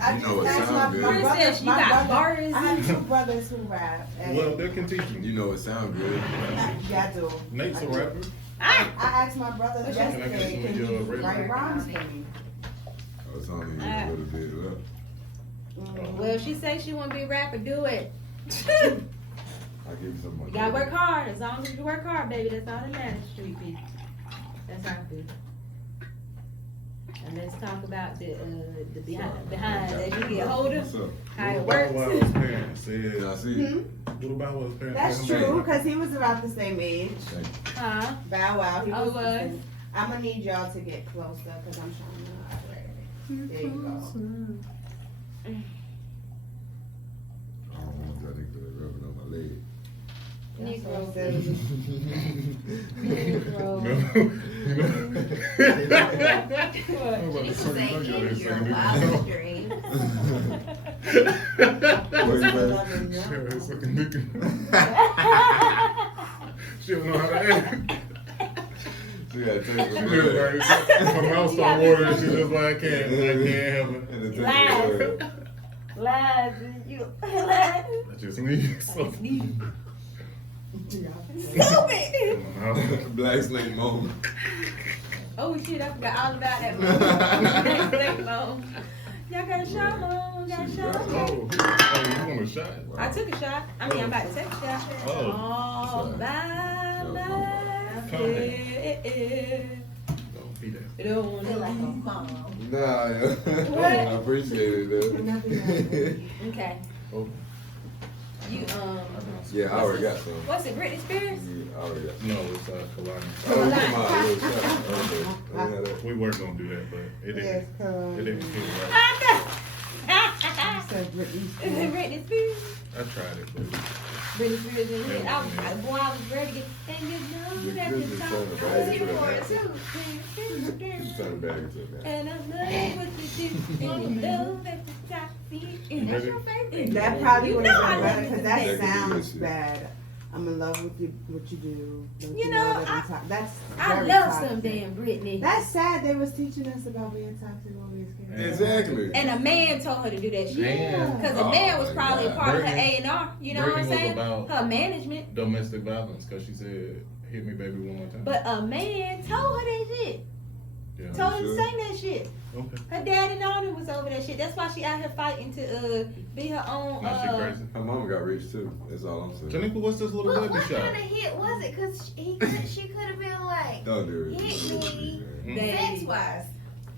I know it asked sound good. my Chris brother, said she my got brother, bars. I have two brothers who rap. And Well, they can teach you. You know it sound good. yeah, I do. Nate's a rapper. I asked my brother Can I get yesterday, some can of your you write original? rhymes for me? Oh, it's only a little bit left. Well, she say she want to be a rapper. Do it. I'll give you some more. You gotta work hard. As long as you work hard, baby, that's all that matters. Street people. That's how I feel. And let's talk about the behind as you get older, What's up? how it What about works. what his parents said? Did I see it? What about what his parents That's said? true, because he was about the same age. Huh? Bow Wow. He Oh, was the was? same. I'm gonna need y'all to get closer, because I'm trying to. There you go. I don't want that nigga rubbing on my leg. Negro. No. Negro. You say in your wildest dreams. She don't know how to act. She gotta take She some just blood. like, her mouth start watering, she just like, I can't help it. And the Lies. blood. Lies. You lies. I just need something. Stupid. Black Snake moment. Oh shit, I forgot all about that moment. Y'all got a shot, Mom? Got a shot? Oh, Okay. you want a shot? I took a shot. I mean, I'm about to take a shot. Oh. All by myself. Don't be that. Don't Feel like a wanna mom. Nah, yeah. What? I appreciate it though. leave. Okay. Oh, You, Yeah, I already got some. what's it, Britney Spears? Yeah, I already got some. no, it's Kalani. Oh, come on, a little shot. Okay. I didn't have We were gonna do that, but it Yes, didn't. It didn't cause feel right. said Britney Is it Spears. Britney Spears? I tried it, but Britney Spears is it. Boy, I was ready to get, and you know that Chris the is song trying to bag it was to the for max. two. He's trying to bag it to it now. And I love what you do, and you know that the top seat. That's your favorite. That probably You would know have I been love better, you because to that death. sounds bad. I'm in love with you, what you do. Don't You know, that I'm to- that's I very love toxic. some damn Britney. That's sad. They was teaching us about being toxic when we was kids. Exactly. And a man told her to do that shit. Man. Because the man was probably a part of her Brittany- A&R. You know what I'm Brittany was saying? about- Her management. domestic violence, because she said, hit me baby one more time. But a man told her that shit. yeah. Told her to sure? sing that shit. Okay. Her dad and all them was over that shit. That's why she out here fighting to be her own. Now she crazy. Her mama got rich too. That's all I'm saying. Tanika, what's this little But baby what shot? kind of hit was it? Because she could have been like, Don't do it. Hit me. They- sex-wise.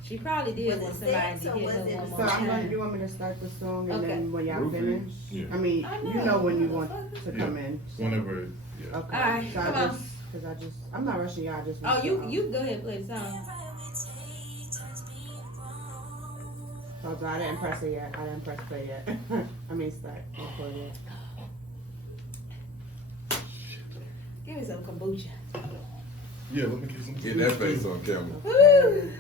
She probably did Was want it somebody sex to or hit was her it one So more I'm gonna, time. you want me to start the song and Okay. then when y'all Rufus. finish? Yeah. I mean, I you know. know when you want to Yeah. come in. Whenever, yeah. Okay. Alright, so come I on. just, cause I'm not rushing y'all. I just. Oh, you go ahead and play the song. Oh, so I didn't press it yet. I didn't press play yet. I mean start. I didn't play yet. Give me some kombucha. Yeah, let me get some. Get that face on camera. Woo!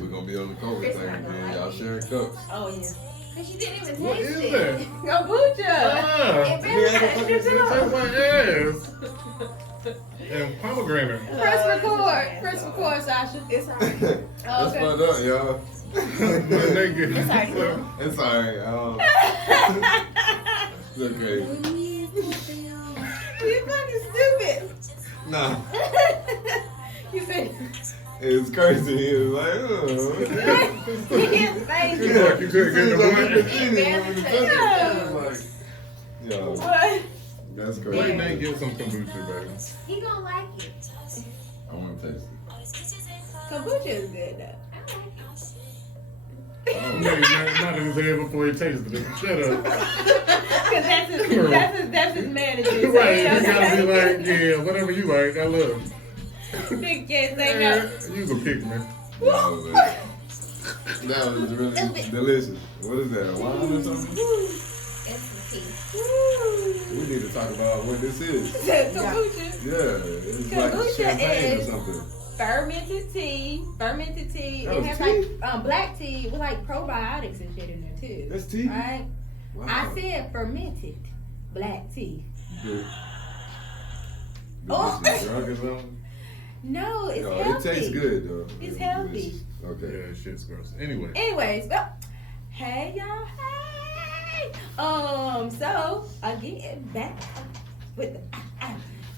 We're gonna be on the COVID Chris thing not gonna again. like Y'all it. sharing cups. Oh yeah. Because you didn't even What taste is it. that? Kombucha. Ah, It really it tastes like ass. And pomegranate. Press record, Sasha. It's alright. That's Okay. fucked up, y'all. When they get- It's alright. It's alright. It's okay. You fucking stupid. Nah, You said it's crazy. It's like, his face. You thought you couldn't get the Like, yo, What? that's Wait, crazy. Nate, get some kombucha, baby. He gonna like it. I want to taste it. Kombucha is good though. Nate, not in his head before he tasted it. Shut up. Cause that's his manager. So Right, he you don't gotta be say like, yeah, whatever you like, I love. Big can't say no. You can pick me. That was really delicious. What is that? Wine or something? It's the tea. We need to talk about what this is. Kombucha. Yeah, it's like Kombucha champagne or is- something. Fermented tea. Oh, It has tea? like black tea with like probiotics and shit in there too. That's tea? Right? Wow. I said fermented black tea. Good. Oh. Drunk or something? No, it's No, healthy. it tastes good though. It's healthy. Okay. Yeah, shit's gross. Anyway. Anyways, well, hey y'all, hey. So again, back with the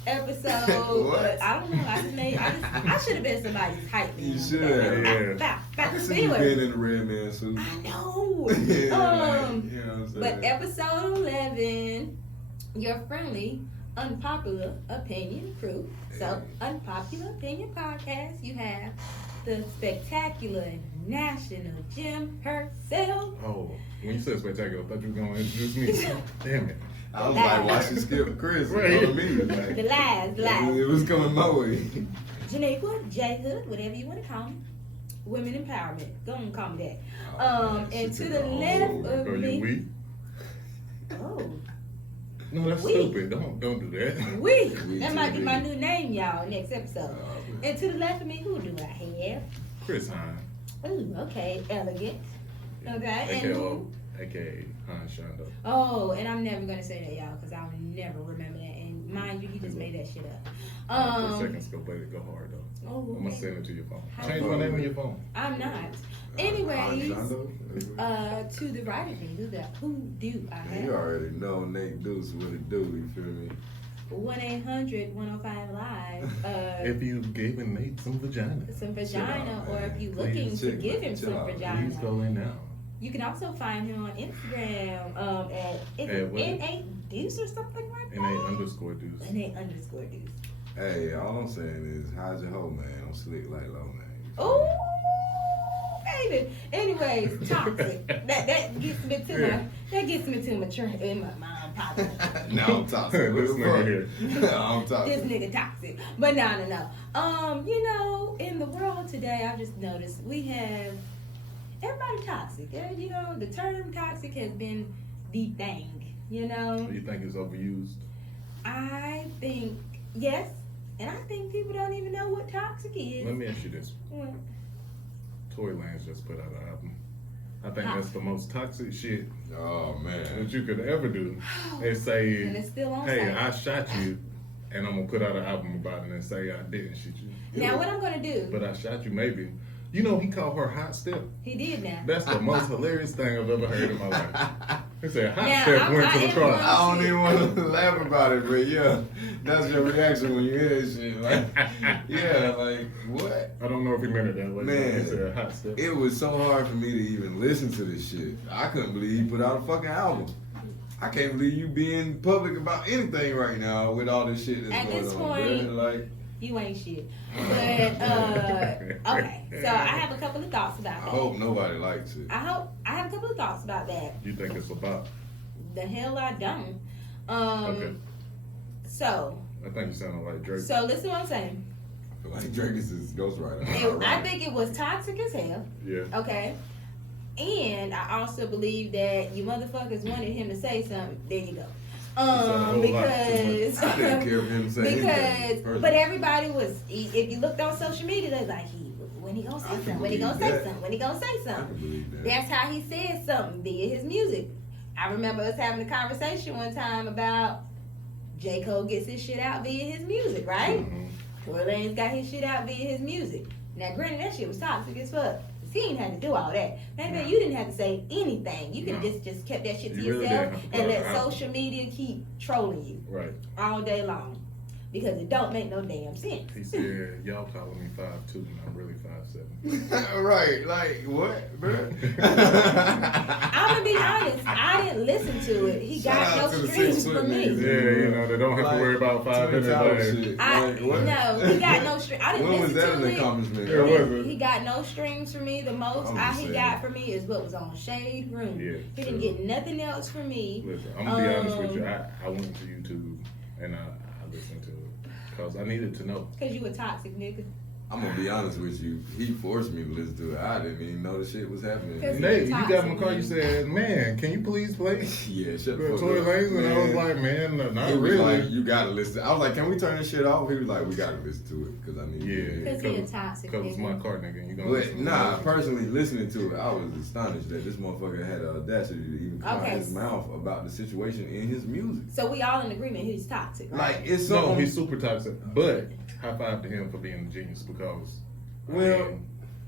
episode. What? I don't know. I should have been somebody's hype man. You should have. Yeah. I can see you being in the red man suit. I know. Yeah, like, you know what I'm saying? But episode 11, your friendly, unpopular opinion crew. So, unpopular opinion podcast. You have the spectacular national Jim herself. Oh, when you said spectacular, I thought you were going to introduce me. Damn it. I was like, why she skip Chris? Right. You know what I mean? Like, The lies. it was coming my way. Janiqua, J Hood, whatever you want to call me. Women empowerment. Go and call me that. Oh, And she to took the it all left over. of Are you me. weak? Oh, No, that's We. stupid. Don't do that. we. We That too might be big. my new name, y'all, next episode. Oh, And to the left of me, who do I have? Chris Hine. Ooh, okay, elegant. Okay, and AKA, who? AKA Hine Shondo. Oh, and I'm never gonna say that, y'all, because I'll never remember that. And mind you, he just made that shit up. For a second, scope, let it go hard though. Oh, I'm gonna okay. send it to your phone. How- Change my name on your phone. I'm not. Anyways, to the right of me, who do I Man, you have? already know Nate Deuce what it do, you feel me? 1-800-105-LIVE. If you've given Nate some vagina, Some Chill vagina, out, or man. if you're Please looking to chill, give him chill some out. please vagina. go in now. You can also find him on Instagram at is At it what? N8 Deuce or something like that. NA_Deuce. N8_Deuce. Hey, all I'm saying is, how's your hoe, man? I'm slick like low, man. Oh, baby. Anyways, toxic. that gets me to my pocket. No, I'm toxic. What This the nigga fuck? No, I'm This toxic. nigga toxic. But no. You know, in the world today, I've just noticed we have everybody toxic. You know, the term toxic has been the thing. You know, Do you think it's overused? I think yes, and I think people don't even know what toxic is. Let me ask you this. Well, Tory Lanez just put out an album. I think that's the most toxic shit Oh, man. that you could ever do. They say, and it's still on hey, sale. I shot you, and I'm gonna put out an album about it and say I didn't shoot you. Now, what I'm gonna do? But I shot you, maybe. You know, he called her Hot Step. He did now. That's the most hilarious thing I've ever heard in my life. He said, Hot Now, Step I went to the am car. going- I don't even want to laugh about it, but yeah, that's your reaction when you hear that shit. Like, yeah, like, what? I don't know if he meant it that way. Man. He said Hot Step. It was so hard for me to even listen to this shit. I couldn't believe he put out a fucking album. I can't believe you being public about anything right now with all this shit that's At going this on, point- bruh. Like, You ain't shit. But okay, so I have a couple of thoughts about I that. hope nobody likes it. I have a couple of thoughts about that. You think it's about? The hell I don't. Okay. So I think you sounded like Drake. listen to what I'm saying. Like Drake is his ghostwriter. I think it was toxic as hell. Yeah. Okay. And I also believe that you motherfuckers wanted him to say something. There you go. a whole lot. Because I didn't care for him to say anything. because but everybody was if you looked on social media, they're like when he gonna say I can something, when he gonna believe say that. something, when he gonna say I can something. believe that. That's how he said something via his music. I remember us having a conversation one time about J. Cole gets his shit out via his music, right? Mhm. Tory Lanez got his shit out via his music. Now, granted, that shit was toxic as fuck. He ain't had to do all that. Matter of fact, you didn't have to say anything. You could have No. just kept that shit to You really yourself didn't have to and put let it out. social media keep trolling you Right. all day long. Because it don't make no damn sense. He said, y'all calling me 5'2", and I'm really 5'7". Right, like what, bro? I'm gonna be honest, I didn't listen to it. He Shout got out no to the streams 6 foot from me. niggas. Yeah, you know, they don't have to worry about 5 Twin minutes Tower later. shit. I Like, what? no, he got no streams. I didn't When was listen that to an it. accomplishment? Yeah, was it? He got no streams from me. The most I'm just he saying. got from me is what was on Shade Room. Yeah, He didn't true. get nothing else from me. Listen, I'm gonna be honest with you. I went to YouTube and I listened to it because I needed to know. Cause you a toxic nigga. I'm gonna be honest with you. He forced me to listen to it. I didn't even know the shit was happening. Cause Nate, you got in my car. You said, "Man, can you please play Yeah, shut the fuck Tory up. Lanez?" And I was Man. like, "Man, no, not He was really." like, you gotta listen. I was like, can we turn this shit off? He was like, we gotta listen to it because I need. Yeah. Cause he a toxic Cause it's nigga. my car, nigga. You gonna But listen to nah, it. personally listening to it, I was astonished that this motherfucker had the audacity to even come out Okay. his mouth about the situation in his music. So we all in agreement he's toxic, right? Like it's No, something. he's super toxic. But high five to him for being a genius because. I Well, mean,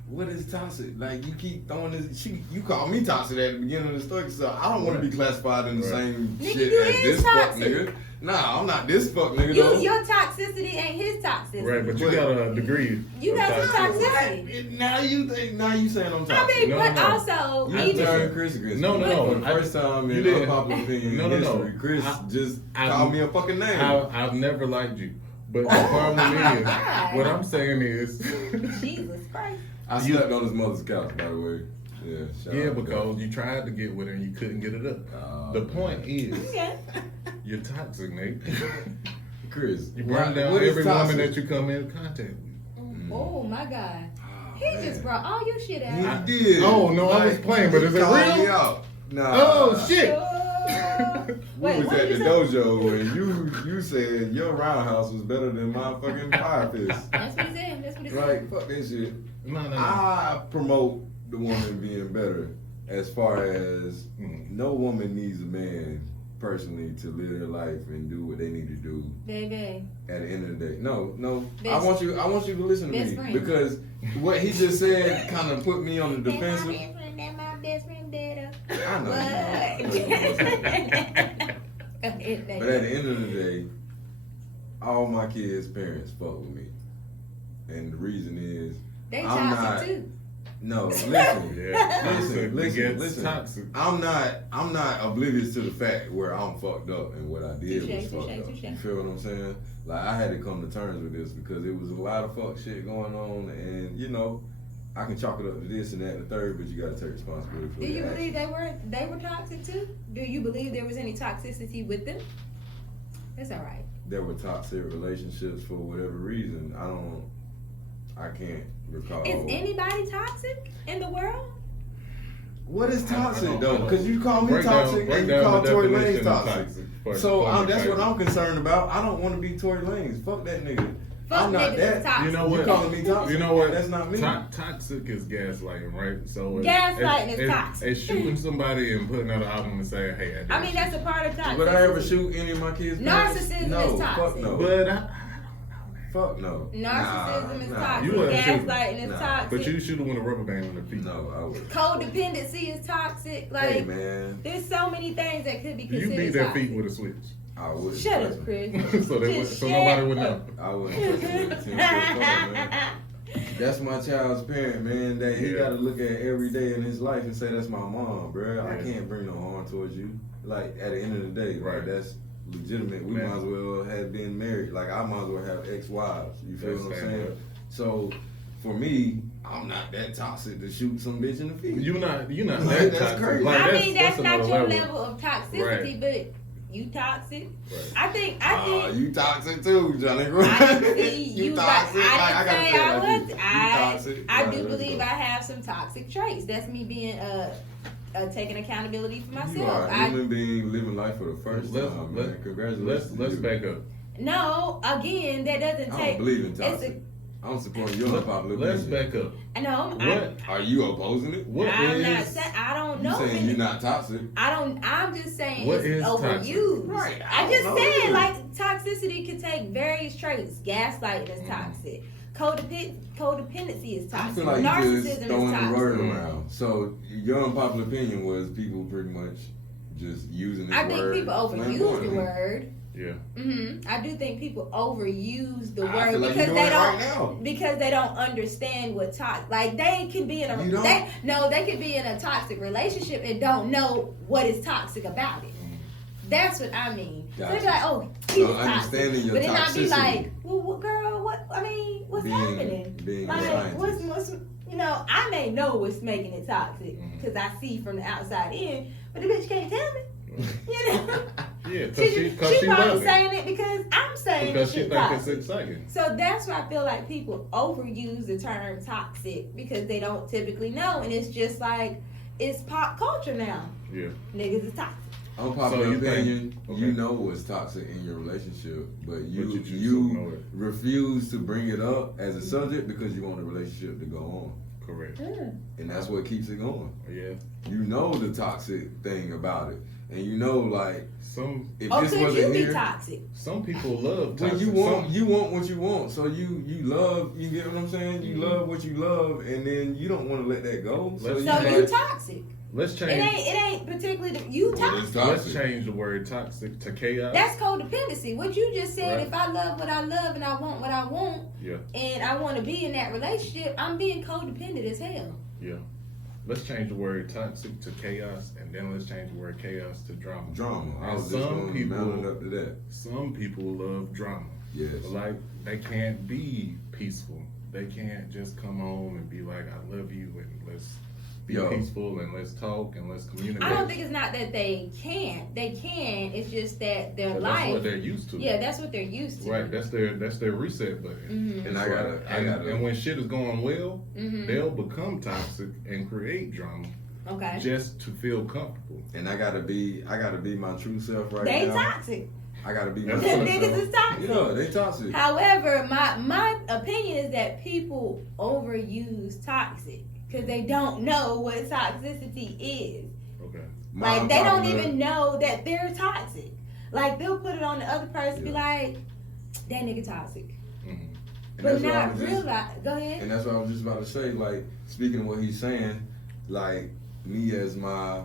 what is toxic? Like you keep throwing this. You call me toxic at the beginning of the story, so I don't want to be classified in the Right. same Nigga, shit you as is this fuck toxic. nigga. Nah, I'm not this fuck nigga though. Your toxicity ain't his toxicity. right, but you But- got a degree. You of got some toxicity. toxicity. Now you saying I'm I toxic. mean, No, but no. also You even turned Chris against No, me. no, no. For the first time You in didn't. unpopular opinion No, no, no. history, Chris just I- called me a fucking name. I've never liked you. But the problem is, what I'm saying is, Jesus Christ. I slept on his mother's couch, by the way. Yeah, shout yeah, out to because you tried to get with her and you couldn't get it up. Oh, The man. point is, Okay. you're toxic, Nate. Chris. You burn down what is every woman toxic? that you come in contact with. Oh my God. Oh, He man. just brought all your shit out. He did. Oh, no, I was playing, but is it called real? me out. Nah. Oh shit! We Wait, was what at did the you say? dojo and you said your roundhouse was better than my fucking fire fist. That's what he said. That's what he said. Like, fuck this shit. No, no, no. I promote the woman being better as far as no woman needs a man personally to live their life and do what they need to do Baby. at the end of the day. No. I Best- want you to listen to best me friend. because what he just said kind of put me on the defensive. My best friend better. I know. What? But at the end of the day, all my kids' parents fuck with me. And the reason is, They I'm toxic not- too. no, listen. Yeah, Listen, it gets listen. toxic. I'm not oblivious to the fact where I'm fucked up and what I did Touche, was fucked touche, up. touche. You feel what I'm saying? Like I had to come to terms with this because it was a lot of fuck shit going on, and you know, I can chalk it up to this and that and the third, but you got to take responsibility for Do your you believe actions. they were toxic too? Do you believe there was any toxicity with them? That's all right. There were toxic relationships for whatever reason. I can't recall. Is anybody toxic in the world? What is I toxic don't- though? Because you call me Break down- toxic break and you down call the Tory definition Lanez of toxic. for- So for me, that's what baby. I'm concerned about. I don't want to be Tory Lanez. Fuck that nigga. Fuck I'm not niggas that. is toxic. You know You what? calling me toxic? You know what? That's not me. Toxic is gaslighting, right? So Gaslighting is toxic. It's shooting somebody and putting out an album and saying, "Hey, I did I mean, that's a part of toxicity. Would I ever shoot any of my kids? Narcissism no, is Fuck toxic. no. But I Fuck no. Narcissism is toxic. You wouldn't shoot. Gaslighting is Nah. toxic. but you shoot them with a rubber band on their feet. No, I would. Codependency is toxic. Like, Hey man, there's so many things that could be You considered beat their toxic. feet with a switch, I would. Shut up, Chris. so they would, Just so shut nobody would know. up. I wouldn't touch it with a 10-foot pole, man. That's my child's parent, man. That he Yeah. got to look at every day in his life and say, "That's my mom, bro. I Yeah. can't bring no harm towards you." Like at the end of the day, Right. right? That's legitimate. We Man. might as well have been married. Like I might as well have ex-wives. You feel That's what I'm stand saying? up. So for me, I'm not that toxic to shoot some bitch in the feet. You're not Like, that that's toxic. crazy. Like, I mean, that's not another your level. level of toxicity, but you toxic. Right. I think. You toxic too, Johnny. I didn't see you. toxic. Like, Like, I gotta didn't say say it I like was. you. You I toxic. I Right, do let's believe go. I have some toxic traits. That's me being taking accountability for myself. You are a I, human being living life for the first time, man. Congratulations. Let's to you. back up. no, again, that doesn't I take. don't believe in It's toxic. I'm supporting your unpopular Let's opinion. back up. No, What? Are you opposing it? What I'm is? not saying. I don't You know. saying you're not toxic? I'm just saying What it's is toxic? overused. Right, I I just don't know said either. like toxicity can take various traits. Gaslighting is toxic. Codependency is I toxic. feel like you Narcissism just is throwing the toxic. word around. So your unpopular opinion was people pretty much just using this I word. think people overuse the flamboyantly. word. Yeah. I do think people overuse the I word feel like because you're they doing it don't right now. because they don't understand what toxic. Like they can be in a You don't? they could be in a toxic relationship and don't know what is toxic about it. That's what I mean. So Gotcha. they be like, oh, he's So toxic. understanding your But then I be toxicity. like, well, what, girl, what? I mean, what's happening? Being a Like, scientist. what's you know? I may know what's making it toxic Mm-hmm. because I see from the outside in, but the bitch can't tell me. You know, Yeah, she cause she probably love it. saying it because I'm saying Because this she shit think it's toxic. exciting. So that's why I feel like people overuse the term toxic because they don't typically know, and it's just like it's pop culture now. Yeah. Niggas is toxic. Unpopular So you think- opinion, okay. you know what's toxic in your relationship, but you But you choose to ignore you it. refuse to bring it up as a subject because you want the relationship to go on. Correct. And that's what keeps it going. Yeah. You know the toxic thing about it. And you know, like, Some if Oh, this could you wasn't be here, toxic? some people love when toxic. you want Some- what you want. So you love, you get what I'm saying? You love what you love, and then you don't want to let that go. So Let's you So Yeah. you like, toxic. let's It change. ain't particularly you Well, it's toxic. Let's toxic. change the word toxic to chaos. That's codependency. What you just said, Right. if I love what I love and I want what I want, Yeah. and I want to be in that relationship, I'm being codependent as hell. Let's change the word toxic to chaos, and then let's change the word chaos to drama. drama. I And was just some going people- mounting up to that. Some people love drama. Yes. Like they can't be peaceful. They can't just come home and be like, "I love you," and let's be Yo. peaceful and let's talk and let's communicate. I don't think it's not that they can't. They can. It's just that their But that's what life. they're used to. Yeah, that's what they're used to. Right. That's their reset button. Mhm. And I gotta, And when shit is going well, Mhm. they'll become toxic and create drama Okay. just to feel comfortable. and I gotta be my true self right They now. toxic. I gotta be The That's myself. what niggas is toxic. Yeah, they toxic. However, my opinion is that people overuse toxic because they don't know what toxicity is. Okay. My Like they don't unpopular- even know that they're toxic. Like they'll put it on the other person, be Yeah. like, "That nigga toxic," Mhm. and but that's what I not was just- realize. Go ahead. And that's what I was just about to say. Like, speaking of what he's saying, like me as my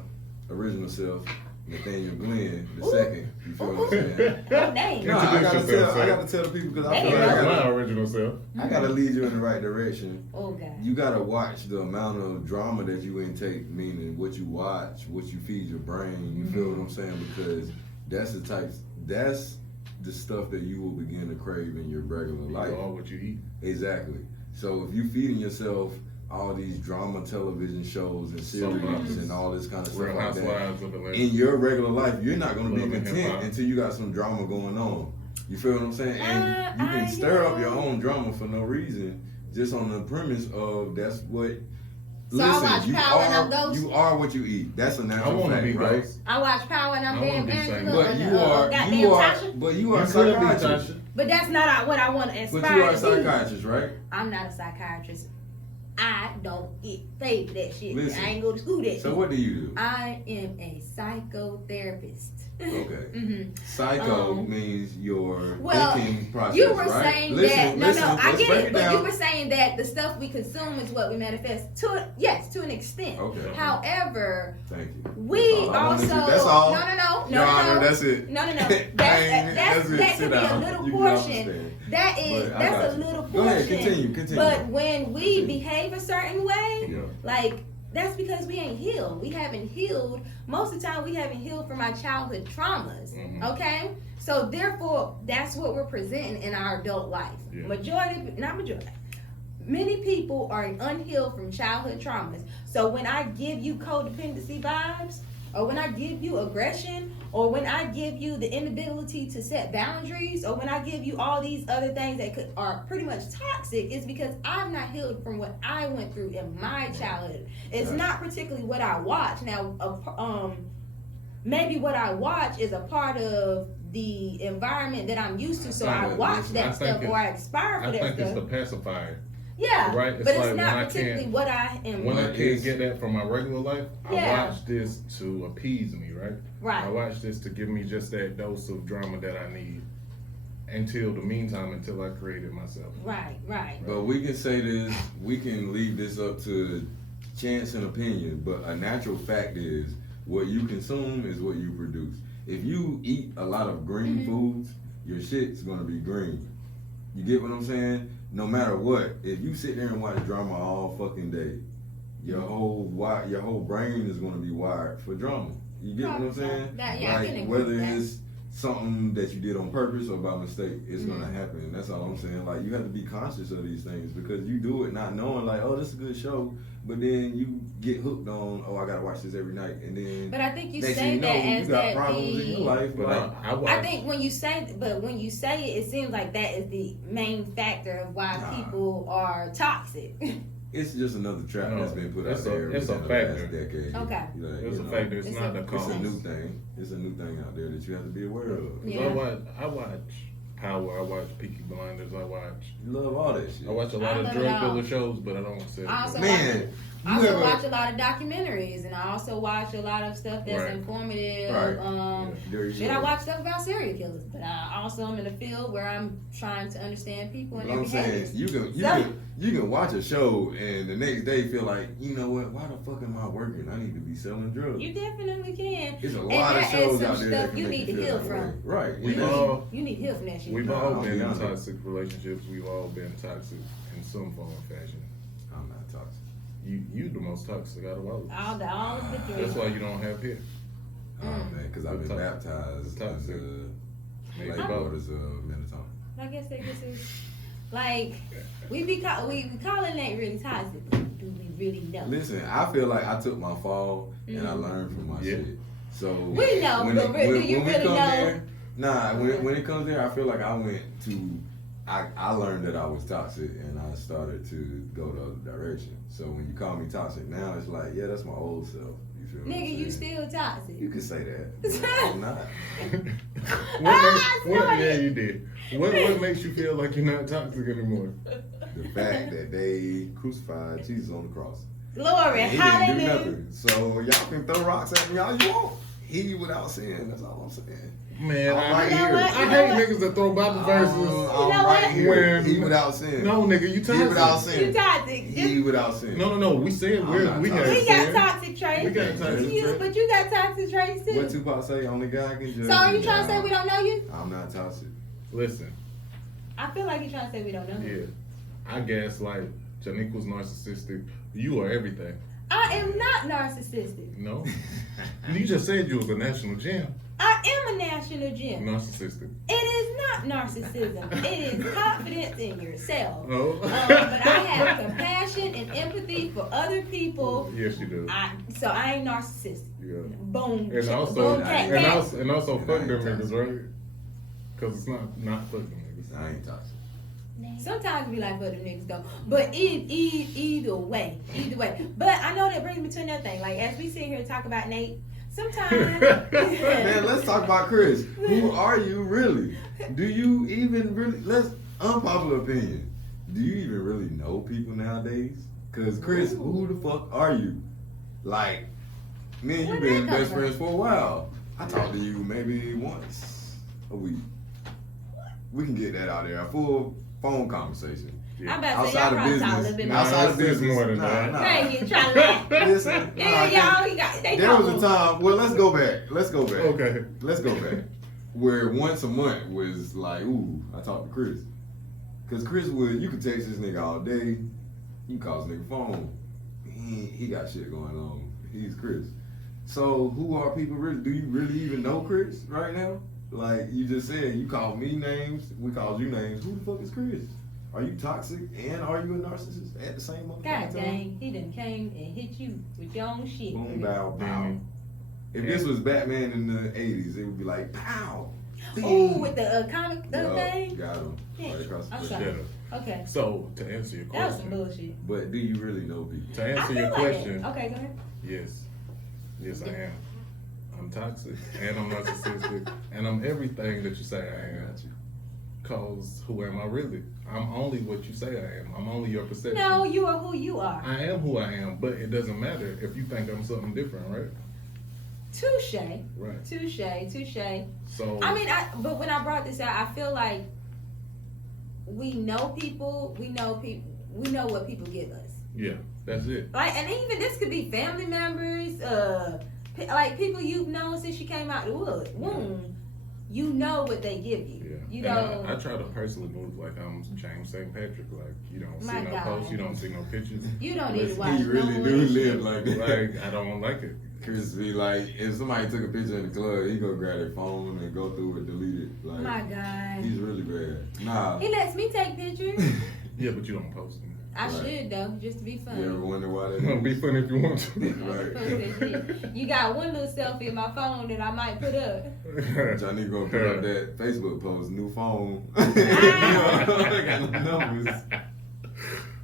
original self, Nathaniel Glenn the Ooh. second. You feel what I'm saying? No name. No, I gotta Introduce tell. yourself, I sir. gotta tell the people because I Hey, feel like That's I my gotta, original self. I gotta lead you in the right direction. Oh God. You gotta watch the amount of drama that you intake, meaning what you watch, what you feed your brain. You feel what I'm saying? Because that's the stuff that you will begin to crave in your regular You life. are what you eat. Exactly. So if you feeding yourself all these drama television shows and series Soap and all this kind of stuff Real like that, Housewives of Atlanta. in your regular life, you're not going to be Love and content hip-hop. until you got some drama going on. You feel what I'm saying? And you can stir up your own drama for no reason, just on the premise of that's what. So I watch you Power and are I'm Ghost? you are what you eat. That's a I natural want to fact, be right? Ghost. I watch Power and I'm I wanna damn be Angela. Saint. But and, you are goddamn you are Tasha. but you are a You could be psychiatrist. Tasha. But that's not what I want to But inspire. you are a to be. psychiatrist, right? I'm not a psychiatrist. I don't get paid for that shit. Listen. I ain't go to school that So shit. what do you do? I am a psychotherapist. Okay. hmm Psycho Um, means your well, thinking process, You were right? saying Listen, that listen, no, I let's get break it, but down. you were saying that the stuff we consume is what we manifest. To an extent. Okay. However, Thank you. we That's all I wanted also to- that's all. no, Your Honor, that's it. No. I That's ain't- that it. could Sit be a down. little You can portion. understand. That is But I that's got a you. little portion. Go ahead, continue. But when we Continue. behave a certain way, Yeah. like that's because we ain't healed. We haven't healed. Most of the time, we haven't healed from our childhood traumas. Mhm. Okay, so therefore, that's what we're presenting in our adult life. Yeah. Not majority. Many people are unhealed from childhood traumas. So when I give you codependency vibes, or when I give you aggression, or when I give you the inability to set boundaries, or when I give you all these other things that are pretty much toxic, it's because I'm not healed from what I went through in my childhood. It's Right. not particularly what I watch. Now, maybe what I watch is a part of the environment that I'm used to, so I watch I that think stuff or I aspire for I that think it's stuff. the pacifier. Yeah, Right, it's but it's like when I not particularly can't- what I am. When I But can't it's- get that from my regular life, Yeah. I watch this to appease me, right? I Right. watch this to give me just that dose of drama that I need until I create it myself. Right. But we can say this, we can leave this up to chance and opinion, but a natural fact is what you consume is what you produce. If you eat a lot of green foods, your shit's gonna be green. You get what I'm saying? No matter what, if you sit there and watch drama all fucking day, your whole brain is gonna be wired for drama. You get what I'm saying? That- yeah, I can agree whether with that. it's something that you did on purpose or by mistake, it's Mm-hmm. gonna happen. That's all I'm saying. Like you have to be conscious of these things because you do it not knowing like, oh, this is a good show, but then you get hooked on, oh, I gotta watch this every night, and then But I think you next say thing you know, that you as got that problems in your life. But Like, I watch. I think when you say it, it seems like that is the main factor of why Nah. people are toxic. it's just another trap No, that's been put out it's a- there it's a within the last factor. decade. Okay. Like, It's you a know, fact that it's It's not a- the It's cause. a new thing. It's a new thing out there that you have to be aware of. 'Cause Yeah. I watch Power, I watch Peaky Blinders, I You love all that shit. watch a lot I of love it drug all. dealer shows, but I don't say I also Man, I you also ever- watch a lot of documentaries, and I also watch a lot of stuff that's Right. informative. Right. There you Then I go. watch stuff about serial killers, but I also am in a field where I'm trying to understand people and But their I'm saying behaviors. you can watch a show and the next day feel like, you know what, why the fuck am I working? I need to be selling drugs. You definitely can. There's a And lot of there is shows some out there that stuff can you make need you to feel heal that way. from. Right. We And all- You need to heal from that shit. We've Nah, all I'll been be in honest. toxic relationships. We've all been toxic in some form or fashion. I'm not toxic. You the most toxic out of all of us. All of the three. That's why you don't have hair. Oh man, because I've been Toxic. baptized Toxic. as Maybe late both. waters of Minnesota. I guess that gets it. Like we calling Nate really toxic. Do we really know? Listen, I feel like I took my fall and I Mhm. learned from my Yeah. shit. So We know, but do you we really come know? there, nah, when it comes there, I feel like I went to. I learned that I was toxic and I started to go the other direction. So when you call me toxic now, it's like, yeah, that's my old self. You feel what I'm Nigga, you saying? still toxic. You can say that. but I'm not. Yeah, you did. What makes you feel like you're not toxic anymore? The fact that they crucified Jesus on the cross. Glory, He didn't do hallelujah. nothing. So y'all can throw rocks at me all you want. He without sin. That's all I'm saying. Man, I'm right You know here. what? I hate niggas that throw Bible verses. I'm know right what? here. When- He without sin. No, nigga, you He without toxic. sin. You toxic. He without sin. No. We said I'm we not we toxic. had We got sin. toxic traits. We got toxic You, traits. but you got toxic traits too. What Tupac say? Only God can judge. So are you me trying to say now. we don't know you? I'm not toxic. Listen, I feel like you're trying to say we don't know you. yeah, I guess like Janique was narcissistic. You are everything. I am not narcissistic. No, you just said you was a national gem. I am a national gem. Narcissistic. It is not narcissism. It is confidence in yourself. Oh. But I have compassion and empathy for other people. Yes, you do. So I ain't narcissistic. Yeah. Boom. And also, boom, cat, and cat. also, and also, And fuck I them ain't niggas, toxic. right? Because it's not fuck them niggas. I ain't toxic. Sometimes we like other niggas though, but either way. But I know that brings me to another thing. Like as we sit here and talk about Nate, sometimes Man, let's talk about Chris. Who are you really? Do you even really? Let's unpopular opinion. Do you even really know people nowadays? Cause Chris, who the fuck are you? Like, me and you Where'd been that come best from? friends for a while. I talk to you maybe once a week. We can get that out there. A full phone conversation. I'm about to say y'all Outside of probably talk a business. little bit more. Outside of It's more business. than that. Thank you, trying to laugh. Listen, Yeah, y'all, they there talk was a more. time. Well, let's go back. Let's go back. Okay. Let's go back. Where once a month was like, ooh, I talked to Chris. Cause Chris would, you could text this nigga all day. You can call this nigga phone. He got shit going on. He's Chris. So who are people really? Do you really even know Chris right now? Like you just said, you called me names. We called you names. Who the fuck is Chris? Are you toxic and are you a narcissist at the same motherfucking God time? dang, he done came and hit you with your own shit. Boom, bow, pow. Mhm. If this was Batman in the 80s, it would be like, pow. Ooh, with the comic Yup, thing? got him. Yeah, Right across the I'm face. sorry. Yeah. Okay. So to answer your That was some question, bullshit. But do you really know people? to I answer feel your like question, it. Okay, go ahead. yes, I am. I'm toxic and I'm narcissistic and I'm everything that you say I am. Got you. Cause who am I really? I'm only what you say I am. I'm only your perception. No, you are who you are. I am who I am, but it doesn't matter if you think I'm something different, right? Touche. Right. Touche. So I mean, but when I brought this out, I feel like we know people. We know what people give us. yeah, that's it. Like, and even this could be family members, like people you've known since you came out the womb. You know what they give you. Yeah. You And know. I try to personally move like I'm James St. Patrick. Like you don't My see no God. posts, you don't see no pictures. You don't need to watch He really no do bullshit. live like that. Like I don't like it. Chris be like, if somebody took a picture in the club, he go grab their phone and go through and delete it. Like, My God. he's really bad. Nah. He lets me take pictures. Yeah, but you don't post them. I Right. should though, just to be funny. You ever wonder why that It'll be is? funny if you want to. Right. Post that shit. You got one little selfie in my phone that I might put up. Johnny gonna put up that Facebook post, new phone. I got no numbers.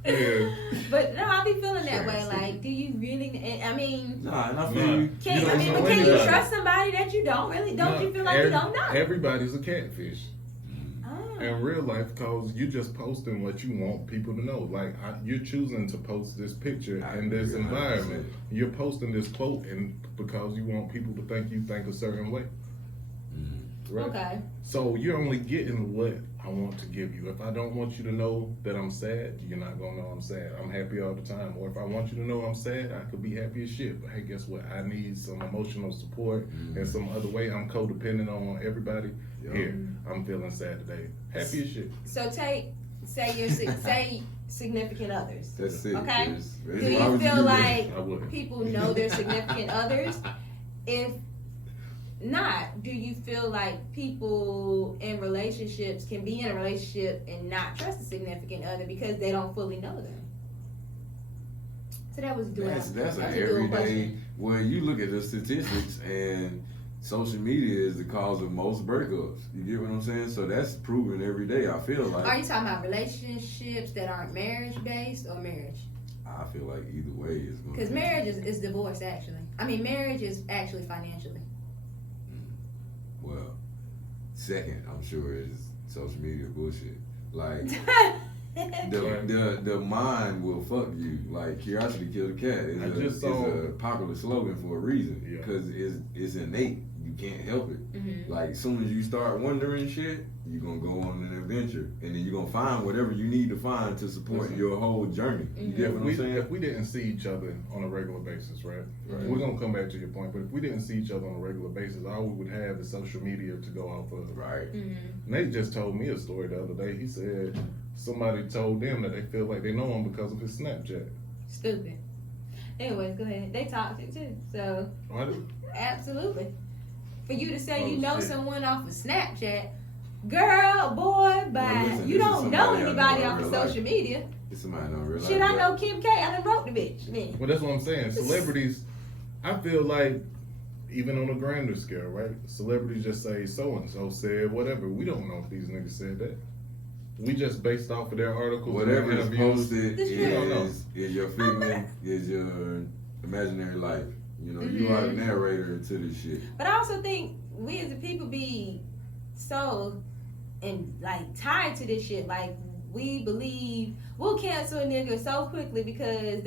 Yeah. But no, I be feeling that way. Like, do you really? I mean, Nah, and I feel Nah. you. can You I don't mean, know but can you anybody. trust somebody that you don't really? Don't you feel like you don't know? Everybody's a catfish Oh. in real life because you just posting what you want people to know. Like you're choosing to post this picture I in this agree 100%. environment. You're posting this quote and because you want people to think you think a certain way. Right? Okay. So you're only getting what I want to give you. If I don't want you to know that I'm sad, you're not gonna know I'm sad. I'm happy all the time. Or if I want you to know I'm sad, I could be happy as shit. But hey, guess what? I need some emotional support in some other way. I'm codependent on everybody. Yeah. Here, I'm feeling sad today. Happy as shit. So say significant others. That's it. Okay. Chris. Do Why you would feel do that? like I would. people know their significant others? If not, do you feel like people in relationships can be in a relationship and not trust a significant other because they don't fully know them? So that was dual. That's That's an a dual everyday. question. Well, you look at the statistics, and social media is the cause of most breakups. You get what I'm saying? So that's proven every day. I feel like. Are you talking about relationships that aren't marriage based or marriage? I feel like either way is going. Because marriage is divorce actually. I mean, marriage is actually financially. Well, second, I'm sure is social media bullshit. Like the mind will fuck you. Like curiosity killed the cat. I It's just a saw- popular slogan for a reason. Yeah. Because it's innate. You can't help it. Mhm. Like as soon as you start wondering shit, you're gonna go on an adventure, and then you're gonna find whatever you need to find to support Listen. your whole journey. You get what I'm saying? If we didn't see each other on a regular basis, right? Right. We're gonna come back to your point, but if we didn't see each other on a regular basis, all we would have is social media to go off of. Right. Mhm. Nate just told me a story the other day. He said somebody told them that they feel like they know him because of his Snapchat. Stupid. Anyways, go ahead. They toxic too. So Why do- absolutely. For you to say Oh, you know shit. someone off of Snapchat, girl, boy, but listen, you this is don't know somebody I know anybody in off of real life. social media. It's somebody I don't realize. Shit, I know Kim K. I done wrote the bitch. Man. Well, that's what I'm saying. Celebrities, I feel like, even on a grander scale, right? Celebrities just say so and so said whatever. We don't know if these niggas said that. We just based off of their articles, Whatever and is their interviews. posted That's true. is your figment, is your imaginary life. You know, you are the Mhm. narrator to this shit. But I also think we as a people be so and like tied to this shit. Like we believe we'll cancel a nigga so quickly because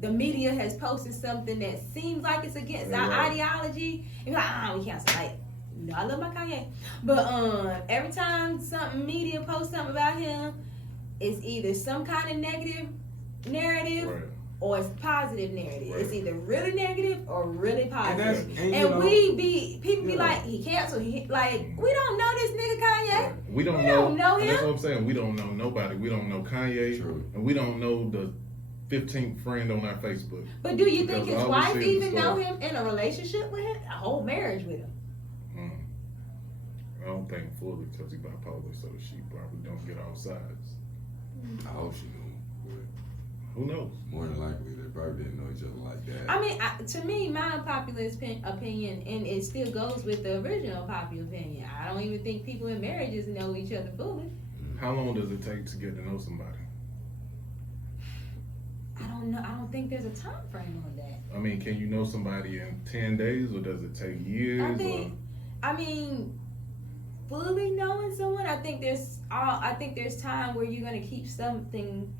the media has posted something that seems like it's against our Right. ideology. And we're like, we cancel. Like, no, I love my Kanye, but every time something media posts something about him, it's either some kind of negative narrative Right. or it's positive narrative. Right. It's either really negative or really positive. And And, you know, people be yeah. like, he canceled. Like, we don't know this nigga Kanye. Right. We don't We know. don't know and That's him. what I'm saying. We don't know nobody. We don't know Kanye, True. and we don't know the 15th friend on our Facebook. But do you think Because his all we wife see is even the know story. him in a relationship with him? A whole marriage with him? I don't think fully because he bipolar, so she probably don't get all sides. I hope she knew. But Who knows? more than likely, they probably didn't know each other like that. I mean, to me, my unpopular opinion, and it still goes with the original popular opinion. I don't even think people in marriages know each other fully. How long does it take to get to know somebody? I don't know. I don't think there's a time frame on that. I mean, can you know somebody in 10 days, or does it take years? I mean, fully knowing someone, I think there's time where you're gonna keep something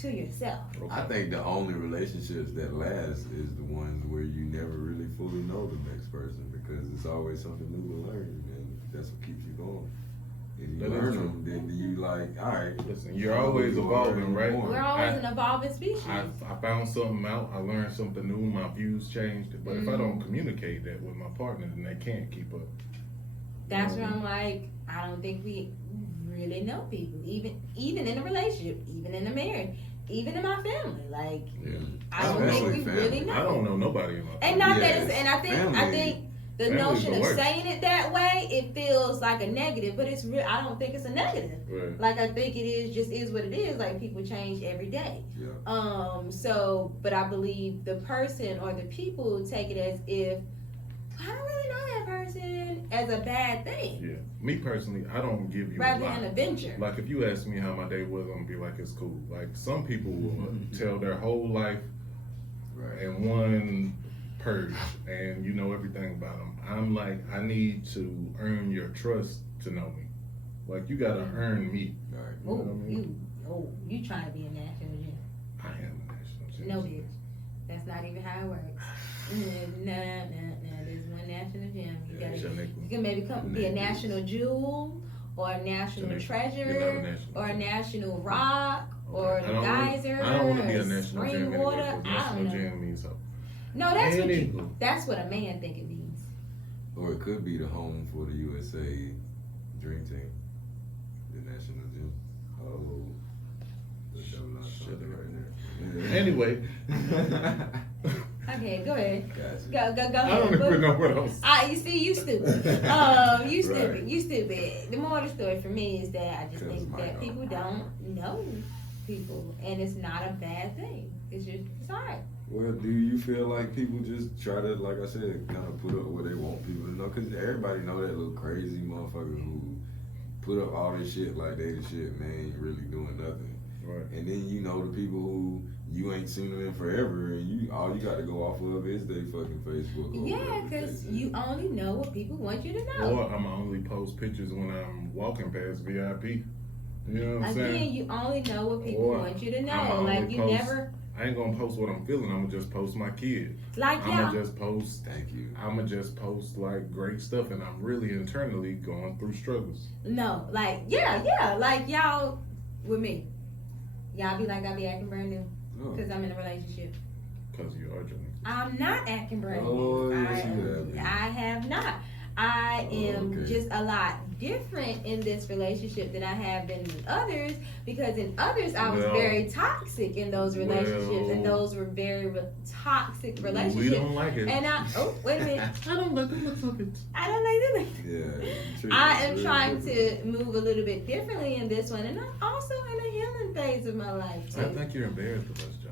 to yourself. Or, I think the only relationships that last is the ones where you never really fully know the next person because it's always something new to learn, and that's what keeps you going. If you That is learn true. them, then you like, all right. Listen, you're always evolving, right? We're always an evolving species. I found something out. I learned something new. My views changed. But if I don't communicate that with my partner, then they can't keep up. That's where I'm like, I don't think we really know people, even in a relationship, even in a marriage. even in my family, like Yeah. I don't think Especially we family. really know. I don't know nobody in my And not that Yes. it's, and I Family. think the Family's notion the of worst. saying it that way, it feels like a negative, but it's real. I don't think it's a negative. Right. Like I think it is what it is. Like people change every day. Yeah. So, but I believe the person or the people take it as if I don't really know that person as a bad thing, Yeah. Me personally, I don't give you a rather lot. than a venture. Like if you ask me how my day was, I'm gonna be like, it's cool. Like some people will tell their whole life Right. in one purge, and you know everything about them. I'm like, I need to earn your trust to know me. Like you gotta earn me. Right. You know what I mean? You trying to be a national gym? I am a national No, champion. bitch. That's not even how it works. No. There's one national gym. You Yeah, gotta. Shanika, You can maybe be a national jewel, or a national Shanika, treasure, you're not a national or a champion. national rock, or Okay. the geyser, I don't want to be a or national spring gym anyway, water. because I don't national know. gym means something. No, that's what Anywho. that's what a man think it means. Or it could be the home for the USA Dream Team, the national gym. Oh, the double entendre right there. Anyway, Okay, go ahead. Gotcha. Go I ahead. don't But- even know what else. You see, you stupid. You stupid. Right. You stupid. The moral of the story for me is that I just 'Cause think my that dog. people don't know people, and it's not a bad thing. It's alright. Well, do you feel like people just try to, like I said, kind of put up what they want people to know? Because everybody know that little crazy motherfucker who put up all this shit like they the shit, man, ain't really doing nothing. Right. And then you know the people who you ain't seen them in forever, and you all you got to go off of is they fucking Facebook. Or Yeah, whatever the because case is. you only know what people want you to know. Or I'm only post pictures when I'm walking past VIP. You know what I'm Again, saying? you only know what people Or want you to I'ma know. only Like you post- never, I ain't gonna post what I'm feeling. I'm gonna just post my kid. like I'm y'all. gonna just post. Thank you. I'm gonna just post like great stuff, and I'm really internally going through struggles. No, like yeah, like y'all with me. Y'all be like I be acting brand new Oh. because I'm in a relationship. Cause you are Johnny. I'm not acting brand Oh, new. yes, you have been. I have not. I Oh, am okay. just a lot different in this relationship than I have been with others, because in others I was Well- very toxic in those relationships, and Well- those were very toxic We relationships. don't like it. And wait a minute, I don't like the looks of it. I don't like that. Yeah. you treat I us am real trying different. to move a little bit differently in this one, and I'm also in a healing phase of my life I too. think you're embarrassed of us, Johnny.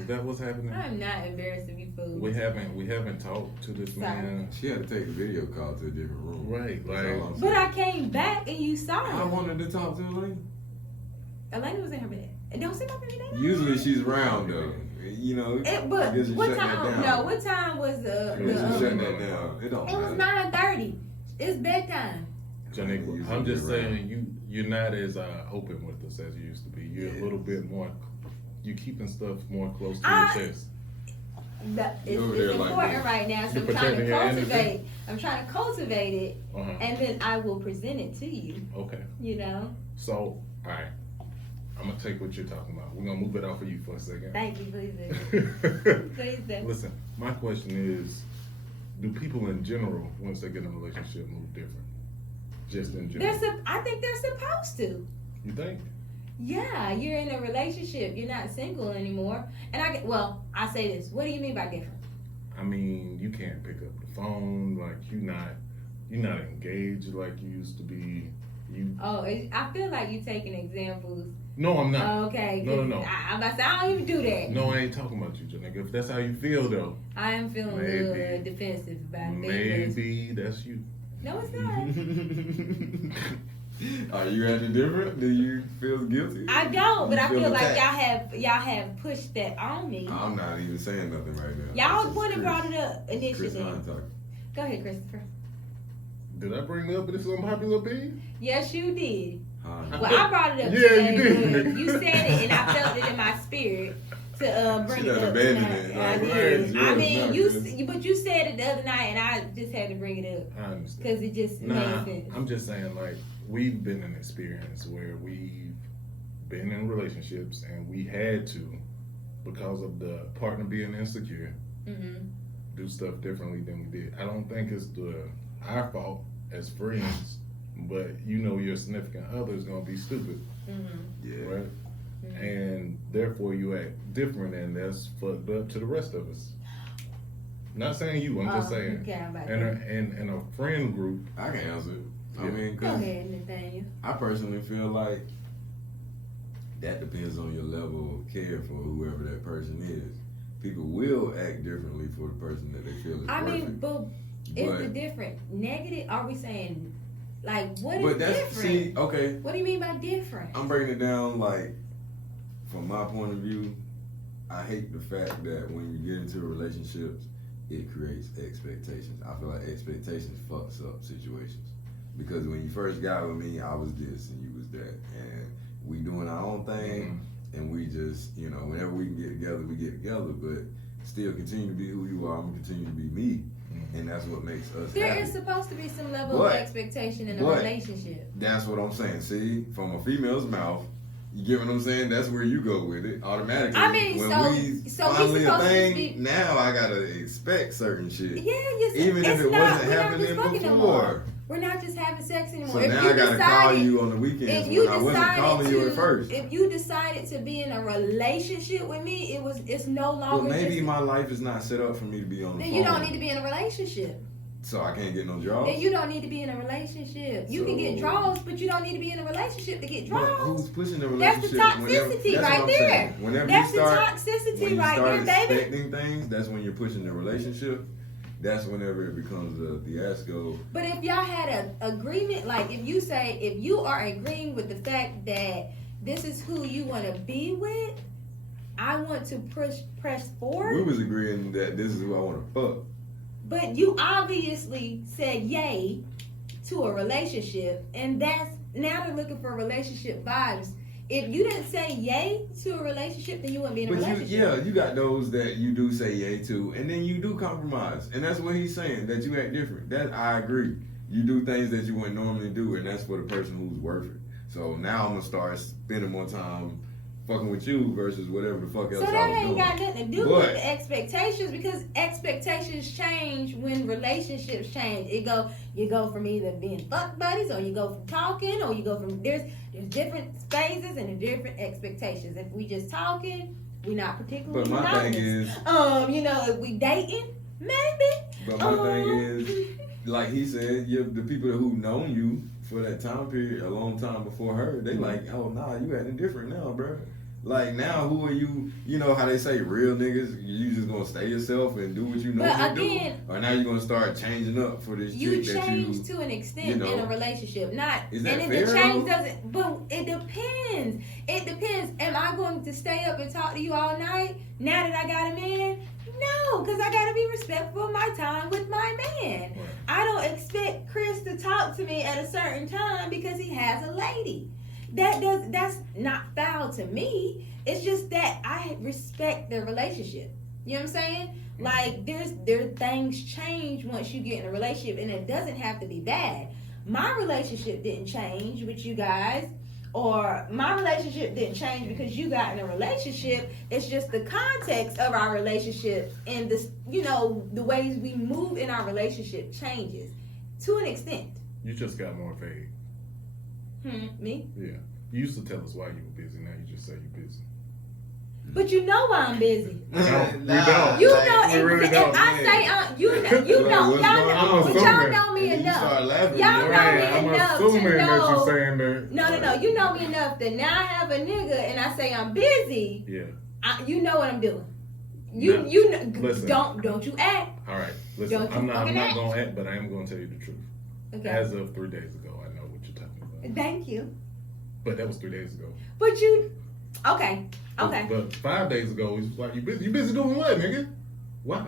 Is that what's happening? I'm not embarrassed to be fooled. We haven't talked to this Sorry. man. She had to take a video call to a different room. Right, That's like- all I'm But saying. I came back and you saw I it. wanted to talk to Elena. Elena was in her bed. And don't say my baby name. Usually she's around though. You know. But I guess you're what shutting that time? down. No, what time was I the? guess you're shutting the that down. It don't it was matter. 9:30. It's bedtime. Janika, Usually I'm just you're around. saying you're not as open with us as you used to be. You're a little bit more. You keeping stuff more close to I- your chest. It's Over there like important this. right now, so You're I'm trying to protecting your energy? cultivate. I'm trying to cultivate it, Uh-huh. and then I will present it to you. Okay. You know. So, all right. I'm gonna take what you're talking about. We're gonna move it off of you for a second. Thank you, please do. Please do. Listen, my question is, do people in general, once they get in a relationship, move different? Just in general. I think they're supposed to. You think? Yeah, you're in a relationship. You're not single anymore. And I say this. What do you mean by different? I mean, you can't pick up the phone. Like you're not engaged like you used to be. I feel like you're taking examples. No, I'm not. Okay. No, 'cause no. I'm about to say, I don't even do that. No, I ain't talking about you, Janika. If that's how you feel, though, I am feeling a Maybe. little defensive about it. maybe that's you. No, it's not. Are you acting different? Do you feel guilty? I don't, but You I feel like attacked? y'all have pushed that on me. I'm not even saying nothing right now. Y'all This is the one that Chris. brought it up Chris initially. Hahn talking. Go ahead, Christopher. Did I bring it up? But it's unpopular opinion. Yes, you did. Hahn. Well, I brought it up. Yeah, today, you did. but you said it, and I felt it in my spirit to bring She it done up. abandoned tonight. it. I Like, did. right, I yours mean, now, but you said it the other night, and I just had to bring it up I understand. because it just Nah, made sense. I'm just saying, like, we've been in an experience where we've been in relationships and we had to, because of the partner being insecure, Mm-hmm. do stuff differently than we did. I don't think it's our fault as friends, but you know your significant other is gonna be stupid, Mm-hmm. Yeah. right? and therefore you act different, and that's fucked up to the rest of us. Not saying you, I'm just saying. Okay, I'm about And a friend group. I can answer it. I Yeah. mean, Go 'cause ahead, Nathaniel. I personally feel like that depends on your level of care for whoever that person is. People will act differently for the person that they feel is I perfect. mean, but is the different negative? Are we saying like what is but that's different? see, okay. What do you mean by different? I'm breaking it down like from my point of view. I hate the fact that when you get into relationships, it creates expectations. I feel like expectations fucks up situations. Because when you first got with me, I was this and you was that. And we doing our own thing and we just, you know, whenever we can get together, we get together. But still continue to be who you are, I'm gonna continue to be me. And that's what makes us There happy. is supposed to be some level But- of expectation in a but- relationship. That's what I'm saying. See, from a female's mouth, you get what I'm saying? That's where you go with it automatically. I mean, when so we we finally a supposed to thing, be- now I gotta expect certain shit. Yeah, you Even if it's it not, wasn't we're not happening just fucking no more. before. We're not just having sex anymore. So If now you I gotta call decided- you on the weekends If when you I wasn't calling decided you at first. to, if you decided to be in a relationship with me, it's no But longer. maybe just, my life is not set up for me to be on the then phone. you don't need to be in a relationship. So I can't get no jobs. Then you don't need to be in a relationship. You can get So- draws, but you don't need to be in a relationship to get But draws. who's pushing the That's the relationship? toxicity that's right what I'm there. saying. Whenever That's you start, the toxicity when you right start there, baby. expecting things, that's when you're pushing the relationship. That's whenever it becomes a fiasco. But if y'all had an agreement, like if you are agreeing with the fact that this is who you want to be with, I want to press forward. We was agreeing that this is who I want to fuck. But you obviously said yay to a relationship, and that's now they're looking for relationship vibes. If you didn't say yay to a relationship, then you wouldn't be in a But relationship. you got those that you do say yay to, and then you do compromise, and that's what he's saying, that you act different. That I agree. You do things that you wouldn't normally do, and that's for the person who's worth it. So now I'm gonna start spending more time fucking with you versus whatever the fuck else So I that was ain't doing. got nothing to do But- with the expectations, because expectations change when relationships change. You go from either being fuck buddies, or you go from talking, or you go from there's different phases and different expectations. If we just talking, we're not particularly But my thing monogamous. is, If we dating, maybe. but my thing is, like he said, the people who known you for that time period, a long time before her, they like, oh nah, you acting different now, bro. Like now, who are you? You know how they say real niggas, you just gonna stay yourself and do what you know But you again, do, or now you're gonna start changing up for this you chick that change you. to an extent you know. in a relationship. Not Is that and fair, the change though? doesn't, but it depends. It depends. Am I going to stay up and talk to you all night now that I got a man? No, because I gotta be respectful of my time with my man. Right. I don't expect Chris to talk to me at a certain time because he has a lady. That's not foul to me. It's just that I respect their relationship. You know what I'm saying? Like there things change once you get in a relationship, and it doesn't have to be bad. My relationship didn't change with you guys, or my relationship didn't change because you got in a relationship. It's just the context of our relationship and this, the ways we move in our relationship changes to an extent. You just got more vague. Me? Yeah. You used to tell us why you were busy. Now you just say you're busy. But you know why I'm busy. We don't. You like, know, we really if don't. I say, you know, Like, y'all what's know, going on? but y'all know me And you start enough. laughing. Y'all know Right, me I'm enough to assuming that know- you're saying that. No. You know me enough that now I have a nigga and I say I'm busy. Yeah. You know what I'm doing. No, You know, listen. don't you act. All right. Listen, Don't you I'm not fucking act. gonna act, but I am gonna tell you the truth. Okay. As of 3 days ago, I know what you're talking about. Thank you. But that was 3 days ago. But okay. But 5 days ago, he was like, "You busy? You busy doing what, nigga? Why?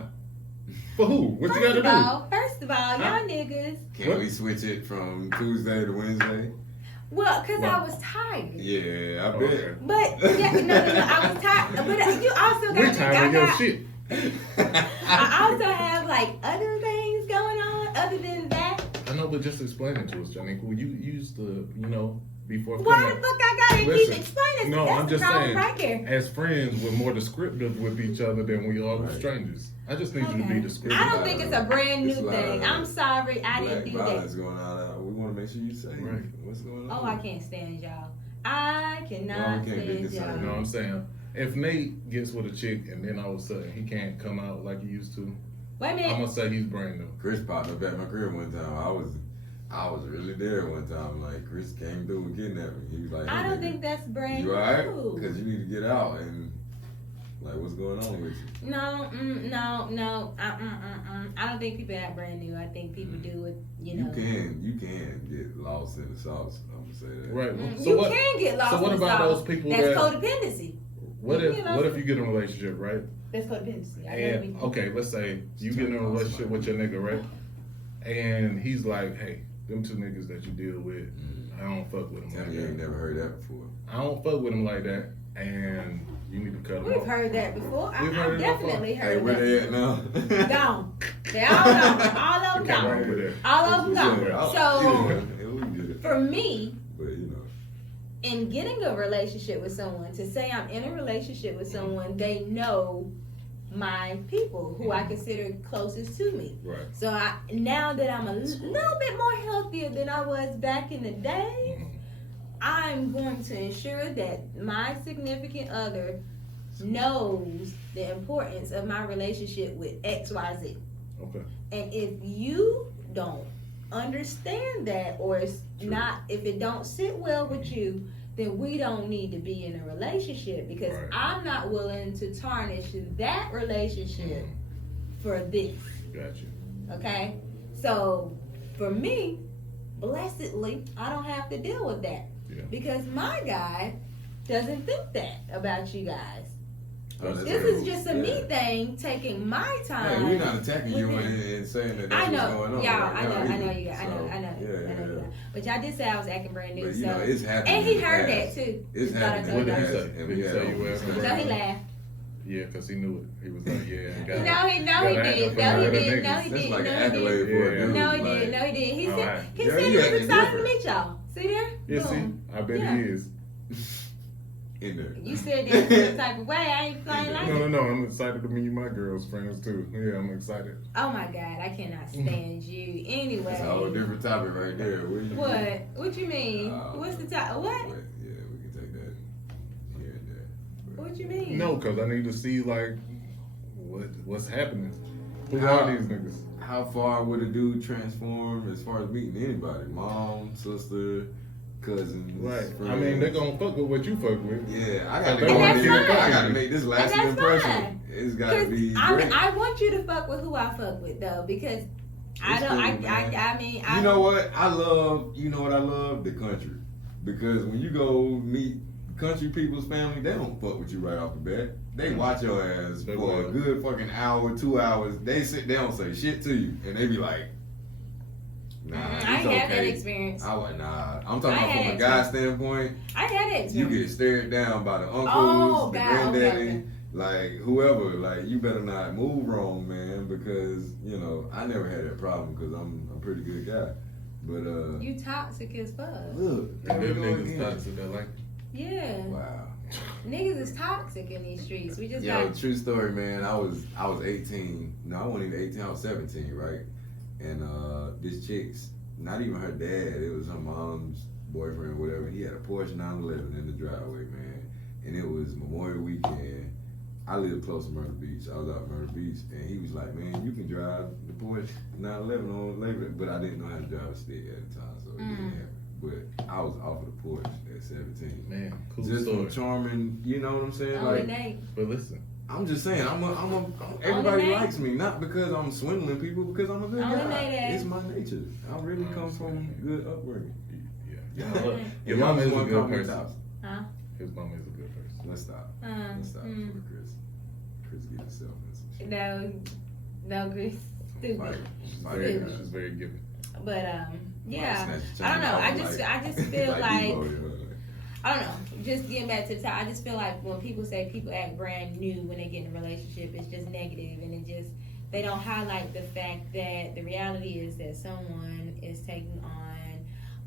For who? What you gotta do?" First of all, y'all niggas. Can we switch it from Tuesday to Wednesday? Well, because I Why? was tired. Yeah, I Okay. bet. But yeah, no, I was tired. But you also We got. tired of your shit. I also have like other things going on other than that. I know, but just explain it to us, Johnny. You used to, before. Why coming- the fuck I gotta Listen, keep explaining? no, That's I'm the just problem saying. right there. As friends, we're more descriptive with each other than we are with Right. strangers. I just need you to Okay. be descriptive. I don't think it's a brand new It's a lot thing. of I'm sorry, I Black didn't do that. violence going on. We want to make sure you say Right. what's going on. Oh, I can't stand y'all. I cannot can't be stand concerned. You know what y'all. I'm saying? If Nate gets with a chick and then all of a sudden he can't come out like he used to, Wait a I'm minute. gonna say he's brand new. Chris popped up at my crib one time. I was really there one time. Like Chris came through and kidnapped me. He was like, I "Hey, don't nigga, think that's brand you alright? new. Because you need to get out and like what's going on with you?" No, no. I don't think people act brand new. I think people do it, you know. You can get lost in the sauce. I'm gonna say that. Right. So You what? can get lost So what in the about sauce. those people That's that? codependency. What you if? can get What lost if you get in a relationship, right? That's codependency. I know And people. okay, let's say you get in a relationship with your nigga, right? And he's like, "Hey, them two niggas that you deal with, I don't fuck with them Tell like me you ain't that. never heard that before. I don't fuck with them like that, and you need to cut them We've off." heard that before. We've heard I've it definitely Hey, heard where that. they at now? Gone. They all gone. All of them You can't gone. go over there. All of them Yeah, gone. either So one, yeah, we get it. for me, But you know, in getting a relationship with someone, to say I'm in a relationship with someone, they know my people who I consider closest to me. Right. So now that I'm a little bit more healthier than I was back in the day, Mhm. I'm going to ensure that my significant other knows the importance of my relationship with XYZ. Okay. And if you don't understand that, or it's True. not, if it don't sit well with you, then we don't need to be in a relationship, because Right. I'm not willing to tarnish that relationship for this. Got you. Okay? So for me, blessedly, I don't have to deal with that. Yeah. Because my guy doesn't think that about you guys. Oh, that's This right. is just a me Yeah. thing, taking my Hey, time. we're not attacking you with and saying that that's I know, what's going on. y'all. right I now know you. either. I know. So, I know. Yeah, You. But y'all did say I was acting brand new, But you so know, it's happening. and he in the heard past. that too. It's Thought I happening. told in the What did he past, say? and Did we he had say open you were discussions. So he laughed. Yeah, because he knew it. He was like, yeah. Got No, he got did. that No, he for did. the No, other he niggas. did. That's like No, an he accolade did. for a Yeah. dude. No, he like, did. No, he did. He All said right. he Yeah, said he he was acting excited to different. meet y'all. See there? Yeah, see, Boom. I bet Yeah. he is. in there. You said that some type of way. I ain't playing like it. No. I'm excited to meet my girls' friends too. Yeah, I'm excited. Oh my God, I cannot stand you. Anyway. That's a whole different topic right there. What? What you mean? Uh, What's the top? What? Yeah, we can take that here and there. What you mean? No, because I need to see like what's happening. Who How- are these niggas? How far would a dude transform as far as meeting anybody? Mom, sister, cousins. Right. Friends. I mean, they gonna fuck with what you fuck with. Yeah, I And gotta that's go in fine. here. I gotta make this lasting that's impression. fine. It's gotta Because be I great. mean, I want you to fuck with who I fuck with though, because I It's don't. cool, I man. mean, You know what? I love, you know what I love? The country. Because when you go meet country people's family, they don't fuck with you right off the bat. They watch your ass They for a will. good fucking hour, 2 hours. They don't say shit to you. And they be like, nah, I it's ain't had that okay. experience. Nah. I'm talking I about had from a that guy standpoint. I had that You experience. get stared down by the uncles, Oh, the God, okay, granddaddy, okay. like whoever. Like you better not move wrong, man, because you know I never had that problem because I'm a pretty good guy. But You toxic as fuck. look, there And we them go niggas again. toxic. They're like, Yeah. Wow. Niggas is toxic in these streets. We just Yo, got. true story, man. I was 18. No, I wasn't even 18. I was 17, right? And this chick's not even her dad. It was her mom's boyfriend, or whatever. He had a Porsche 911 in the driveway, man. And it was Memorial Weekend. I live close to Myrtle Beach. I was out in Myrtle Beach, and he was like, "Man, you can drive the Porsche 911 on Labor," but I didn't know how to drive a stick at the time, so it didn't happen. But I was off of the Porsche at 17. man, cool Just story. from charming, you know what I'm saying? Only Like, Nate. But listen, I'm just saying, everybody Nate. likes me, not because I'm swindling people, because I'm a good Only guy. Nate ass. It's my nature. I really come from good upbringing. yeah, Okay. your mom is a one good call me person. Tops. Huh? His mom is a good person. Let's stop. Let's stop mm. before Chris get himself in some shit. No, Chris. Fight. Stupid. Fight. She's very giving. But yeah. Snatch I don't know. I chain just feel like like Debo, you know, I don't know. Just getting back to the top, I just feel like when people say people act brand new when they get in a relationship, it's just negative, and it just they don't highlight the fact that the reality is that someone is taking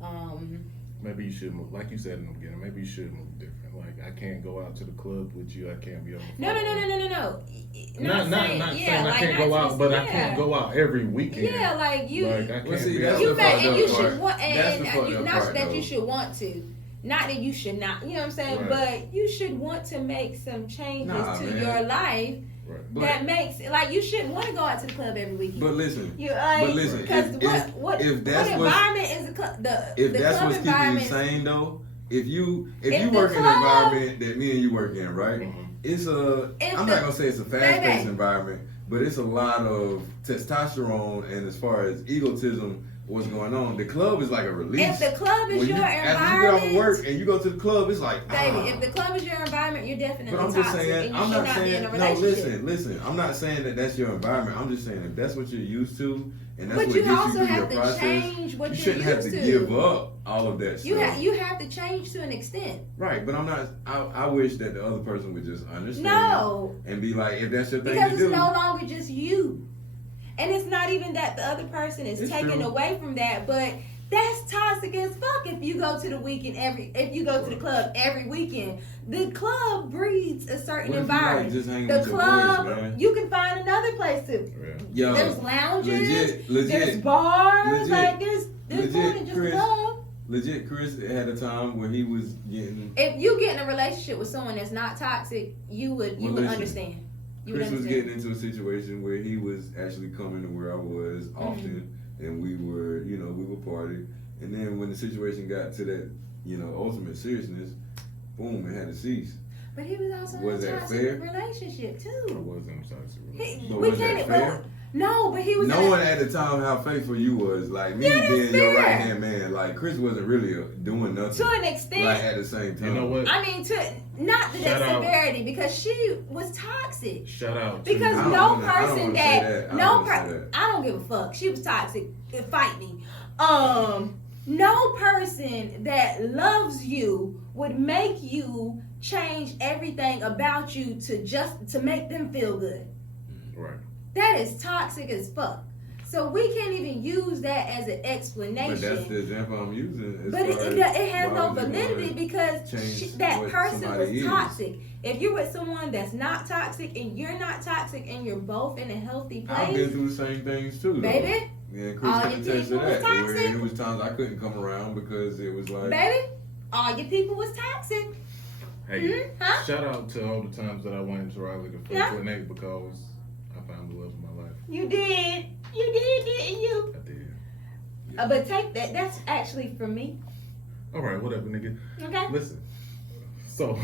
on. Maybe you should move, like you said in the beginning. Maybe you should move different. Like I can't go out to the club with you. I can't be on the phone. No. Not saying I can't go out, but I can't go out every weekend. Yeah, like you. Like I can't Well, see, be that's out. You the may, fucked and up you part. should want, That's the and fucked you, up not part, that you though. should want to. not that you should not, you know what I'm saying, Right. but you should want to make some changes Nah, to man. your life Right. But, that makes like you shouldn't want to go out to the club every weekend. but listen, You like, but listen, because if what that's what's- environment is the club? if The that's club what's keeping you environment. sane though, if you If you the work in an club- environment that me and you work in, right? Mhm. It's a If I'm the- not gonna say it's a fast paced Baby. environment, but it's a lot of testosterone and as far as egotism, what's going on. The club is like a release. If the club is When your you, after you get off environment, of work and you go to the club, it's like baby, if the club is your environment, you're definitely But I'm toxic, just saying, and you I'm should not not be saying, in a no, relationship. listen, I'm not saying that that's your environment. I'm just saying if that's what you're used to and that's But what you gets you also through your have to process, change what you you're shouldn't have used to to. give up all of that You stuff. you have to change to an extent. Right, but I'm not, I wish that the other person would just understand No, and be like, if that's your thing because to it's do. no longer just you, and it's not even that the other person is It's taken true. away from that, but that's toxic as fuck. If you go to the weekend if you go to the club every weekend, the club breeds a certain What if you like environment. just hanging The with your club, boys, man? you can find another place to. Yo, There's lounges, there's legit, bars, legit, like there's more legit, than just Chris. a club. legit, Chris had a time where he was getting. If you get in a relationship with someone that's not toxic, you would Well, would listen, understand. You would Chris was understand. getting into a situation where he was actually coming to where I was often, and we were, we would party. And then when the situation got to that, ultimate seriousness, boom, it had to cease. But he was also Was in a that toxic fair? relationship I too. was in a toxic He, relationship. But we was that can't. fair? No, but he was. in Knowing a, at the time how faithful you was, like me Yeah, that's being your fair. right hand man, like Chris wasn't really doing nothing. to an extent. Like at the same time. You know what? I mean, to not to Shout that out. severity because she was toxic. Shout out to Because I don't no wanna- I don't person wanna say that, that. I no don't wanna say per, that. I don't give a fuck. She was toxic. Fight me. No person that loves you would make you change everything about you to make them feel good. right. That is toxic as fuck. So we can't even use that as an explanation. But that's the example I'm using. as But far it as has why no would you validity wanna because change that what person somebody was is? toxic. If you're with someone that's not toxic and you're not toxic and you're both in a healthy I've been place, through the same things too, though. baby, Yeah, all Chris can your attest to people was that. Where toxic. it was times I couldn't come around because it was like, baby, all your people was toxic. Hey, Huh? shout out to all the times that I went into Raleigh to play Yeah. for Nate because I found the love of my life. You did, didn't you? I did. But take that. That's actually for me. All right, whatever, nigga. Okay, Listen. So,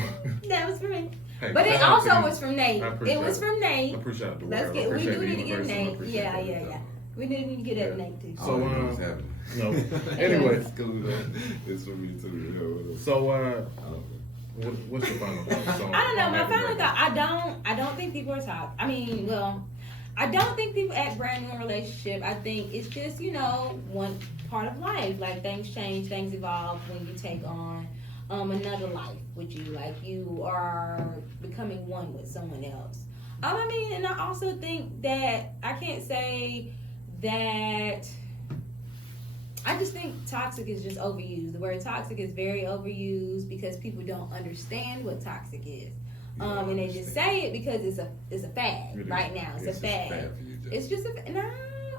that was for me. hey, But it shout out to also you. was from Nate. I appreciate It was it. from I Nate. appreciate the Let's world. get. I We appreciate do the need to get universe, and I Nate. appreciate Yeah, that. yeah, yeah. We do need to get at Yeah. Nate too. I So, don't know what's happening. no. Anyway. It's cool, man. It's for me too. You know, whatever. So, I don't know. what's your final thoughts on I don't know. on My that final breakup? thought. I don't think people are toxic. I mean, well, I don't think people act brand new in a relationship. I think it's just one part of life. Like things change, things evolve when you take on another life with you. Like you are becoming one with someone else. I mean, and I also think that I can't say that. I just think toxic is just overused. The word toxic is very overused because people don't understand what toxic is. And they just say it because it's a fad It is. right now. It's a just fad. for you, Jeff. It's just no.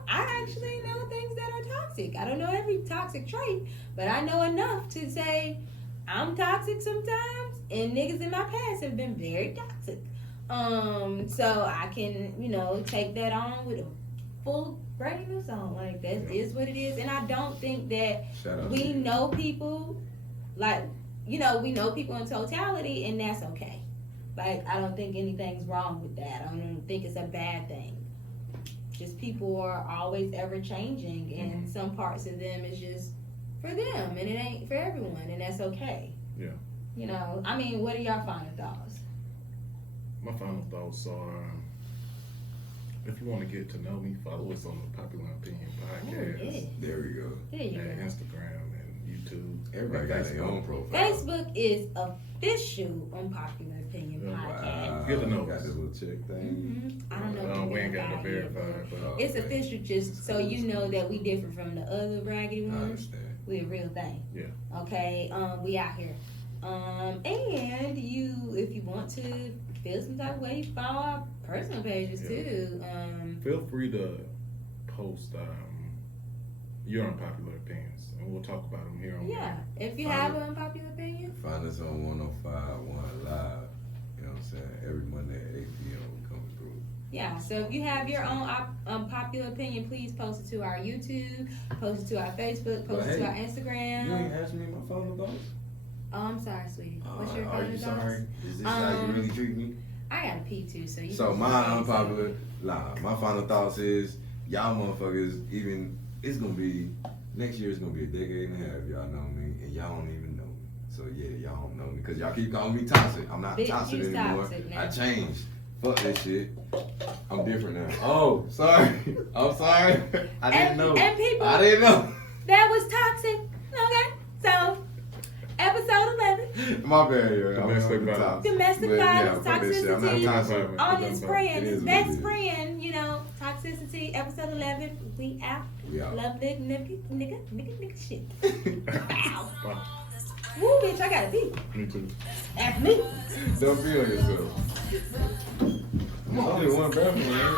I actually know things that are toxic. I don't know every toxic trait, but I know enough to say I'm toxic sometimes, and niggas in my past have been very toxic. So I can take that on with a full grain of salt. Like that is what it is, and I don't think that Shout out to we you. know people like we know people in totality, and that's okay. Like I don't think anything's wrong with that. I don't think it's a bad thing. Just people are always ever changing, and some parts of them is just for them, and it ain't for everyone, and that's okay. Yeah. I mean, what are your final thoughts? My final thoughts are, if you want to get to know me, follow us on the Popular Opinion Podcast, Oh, yeah. There we go. There you and go. Instagram and YouTube. Everybody got their own profile. Facebook is official on Popular Opinion Yeah. Podcast. Wow. Get to know Got us. the little check thing. I don't know. if We ain't got to verified verify, yet, but Oh, but it's okay. official, just so you know that we differ from the other raggedy I ones. understand. We a real thing. Yeah. Okay. We out here. And if you want to feel some type of way, you can follow our personal pages Yeah. too. feel free to post your unpopular opinions, and we'll talk about them here on. Yeah, if you have an unpopular opinion. Find us on 105.1 Live. You know what I'm saying? Every Monday at 8 p.m. we coming through. Yeah, so if you have your own unpopular opinion, please post it to our YouTube, post it to our Facebook, post it to our Instagram. You ain't asked me my phone thoughts. Oh, I'm sorry, sweetie. What's your Are phone you thoughts? sorry? Is this how you really treat me? I got a pee too, so you. So can my say unpopular, something. my final thoughts is y'all motherfuckers it's gonna be next year. It's gonna be a decade and a half. Y'all know me, and y'all don't even know me. So yeah, y'all don't know me because y'all keep calling me toxic. I'm not Bitch, toxic you anymore. toxic now. I changed. Fuck that shit. I'm different now. Oh, sorry. I'm sorry. I didn't know. And people, I didn't know. that was toxic. Okay, so episode 11, My bad, yo. I'm Domestic on the violence. top. domestic But, yeah, violence, fuck that shit. I'm not toxicity. toxic. On his friend, It his is what best it is. friend, you know, toxicity, episode 11, we out. We out. Love nigga shit. Ow. Bye. Woo, bitch, I gotta pee. Me too. That's me. Don't feel yourself. I'm only one bathroom, man.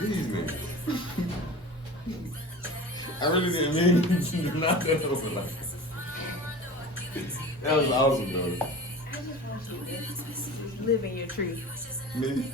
These niggas. I really didn't mean to do not that over like. That was awesome, though. I just want you to live in your truth. Me?